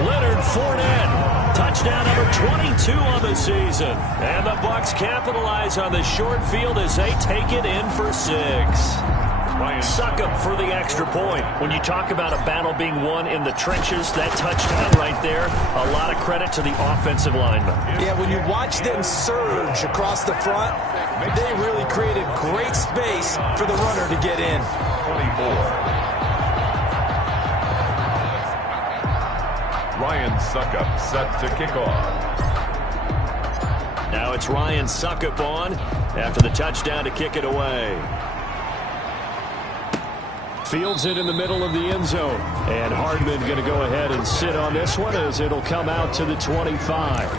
Leonard Fournette. Touchdown number 22 on the season. And the Bucs capitalize on the short field as they take it in for 6. Suck up for the extra point. When you talk about a battle being won in the trenches, that touchdown right there, a lot of credit to the offensive linemen. Yeah, when you watch them surge across the front, they really created great space for the runner to get in. 24. Ryan Suckup set to kick off. Now it's Ryan Suckup on after the touchdown to kick it away. Fields it in the middle of the end zone. And Hardman going to go ahead and sit on this one as it'll come out to the 25.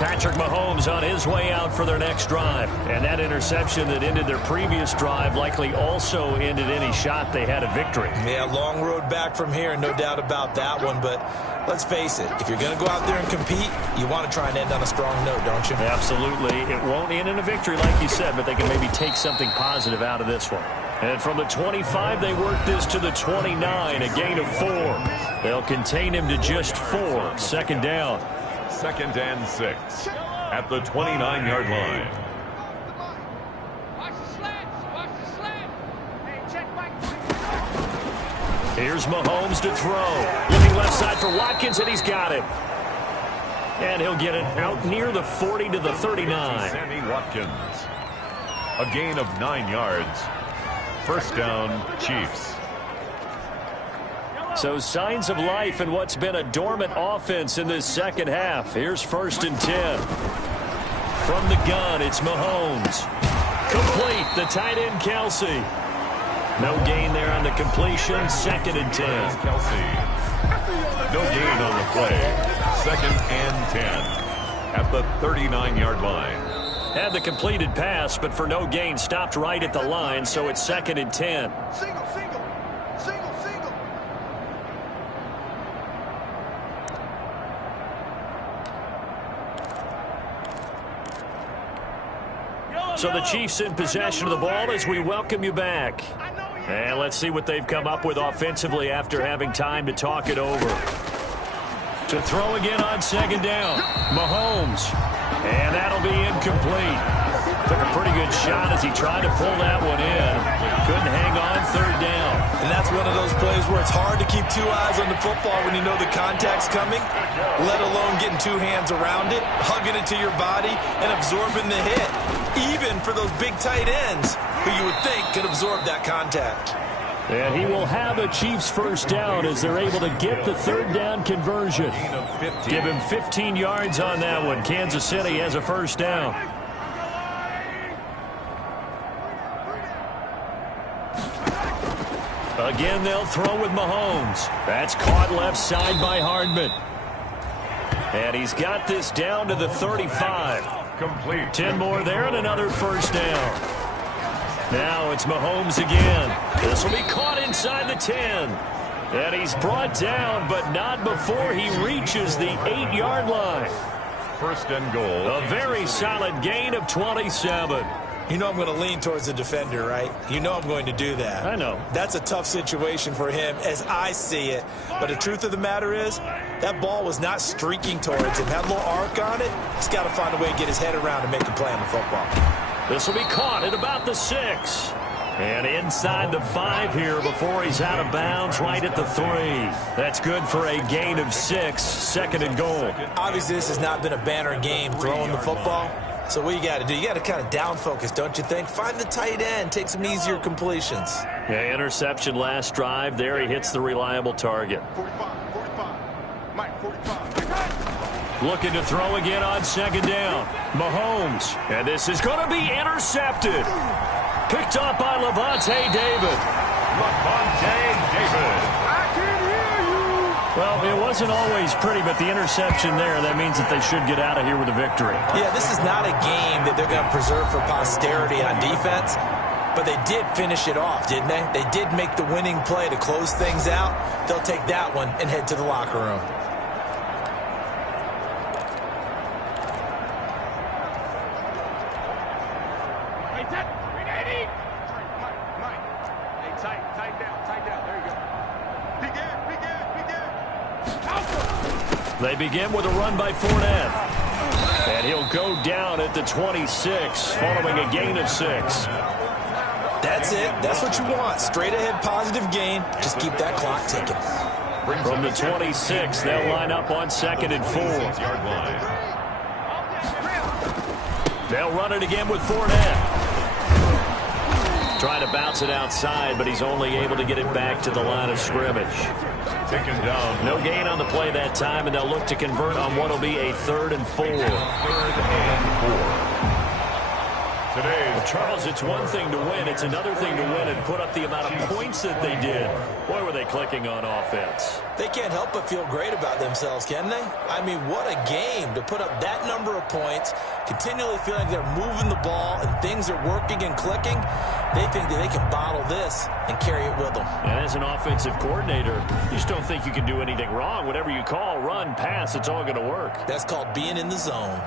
Patrick Mahomes on his way out for their next drive. And that interception that ended their previous drive likely also ended any shot they had at victory. Yeah, long road back from here, no doubt about that one. But let's face it, if you're going to go out there and compete, you want to try and end on a strong note, don't you? Absolutely. It won't end in a victory like you said, but they can maybe take something positive out of this one. And from the 25, they work this to the 29, a gain of 4. They'll contain him to just 4. 2nd down. 2nd and 6 at the 29-yard line. Here's Mahomes to throw. Looking left side for Watkins, and he's got it. And he'll get it out near the 40 to the 39. Sammy Watkins. A gain of 9 yards. 1st down, Chiefs. So signs of life in what's been a dormant offense in this second half. Here's 1st and 10. From the gun, it's Mahomes. Complete, the tight end, Kelsey. No gain there on the completion. 2nd and 10. Kelsey. No gain on the play. 2nd and 10 at the 39-yard line. Had the completed pass, but for no gain, stopped right at the line, so it's 2nd and 10. Single. So the Chiefs in possession of the ball as we welcome you back. And let's see what they've come up with offensively after having time to talk it over. To throw again on 2nd down. Mahomes. And that'll be incomplete. Took a pretty good shot as he tried to pull that one in. Couldn't hang on 3rd down. And that's one of those plays where it's hard to keep 2 eyes on the football when you know the contact's coming, let alone getting 2 hands around it, hugging it to your body, and absorbing the hit. Even for those big tight ends who you would think could absorb that contact. And he will have a Chiefs 1st down as they're able to get the 3rd down conversion. Give him 15 yards on that one. Kansas City has a 1st down. Again, they'll throw with Mahomes. That's caught left side by Hardman. And he's got this down to the 35. Complete. 10 more there and another 1st down. Now it's Mahomes again. This will be caught inside the 10. And he's brought down, but not before he reaches the 8-yard line. 1st and goal. A very solid gain of 27. You know I'm going to lean towards the defender, right? You know I'm going to do that. I know. That's a tough situation for him as I see it. But the truth of the matter is, that ball was not streaking towards him. Had a little arc on it. He's got to find a way to get his head around and make a play on the football. This will be caught at about the 6. And inside the 5 here before he's out of bounds right at the 3. That's good for a gain of 6. 2nd and goal. Obviously, this has not been a banner game throwing the football. So what you got to do, you got to kind of down focus, don't you think? Find the tight end, take some easier completions. Yeah, interception last drive. There he hits the reliable target. 45. Mike, 45. Looking to throw again on second down. Mahomes. And this is going to be intercepted. Picked up by Levante David. Levante David. I can hear you. Well, it wasn't always pretty, but the interception there, that means that they should get out of here with a victory. Yeah, this is not a game that they're going to preserve for posterity on defense, but they did finish it off, didn't they? They did make the winning play to close things out. They'll take that one and head to the locker room. They begin with a run by Fournette. And he'll go down at the 26, following a gain of 6. That's it. That's what you want. Straight ahead positive gain. Just keep that clock ticking. From the 26, they'll line up on 2nd and 4. They'll run it again with Fournette. Trying to bounce it outside, but he's only able to get it back to the line of scrimmage. Taken down. No gain on the play that time, and they'll look to convert on what will be a 3rd and 4. Well, Charles, it's one thing to win. It's another thing to win and put up the amount of points that they did. Boy, were they clicking on offense. They can't help but feel great about themselves, can they? I mean, what a game to put up that number of points, continually feeling like they're moving the ball and things are working and clicking. They think that they can bottle this and carry it with them. And as an offensive coordinator, you just don't think you can do anything wrong. Whatever you call, run, pass, it's all going to work. That's called being in the zone.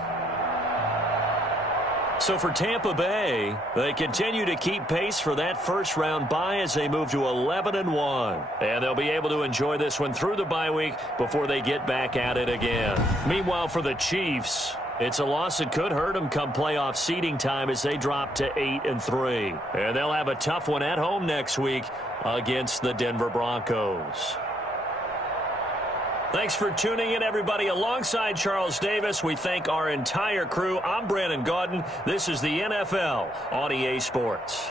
So for Tampa Bay, they continue to keep pace for that first-round bye as they move to 11-1. And they'll be able to enjoy this one through the bye week before they get back at it again. Meanwhile, for the Chiefs, it's a loss that could hurt them come playoff seeding time as they drop to 8-3. And they'll have a tough one at home next week against the Denver Broncos. Thanks for tuning in, everybody. Alongside Charles Davis, we thank our entire crew. I'm Brandon Gaudin. This is the NFL on EA Sports.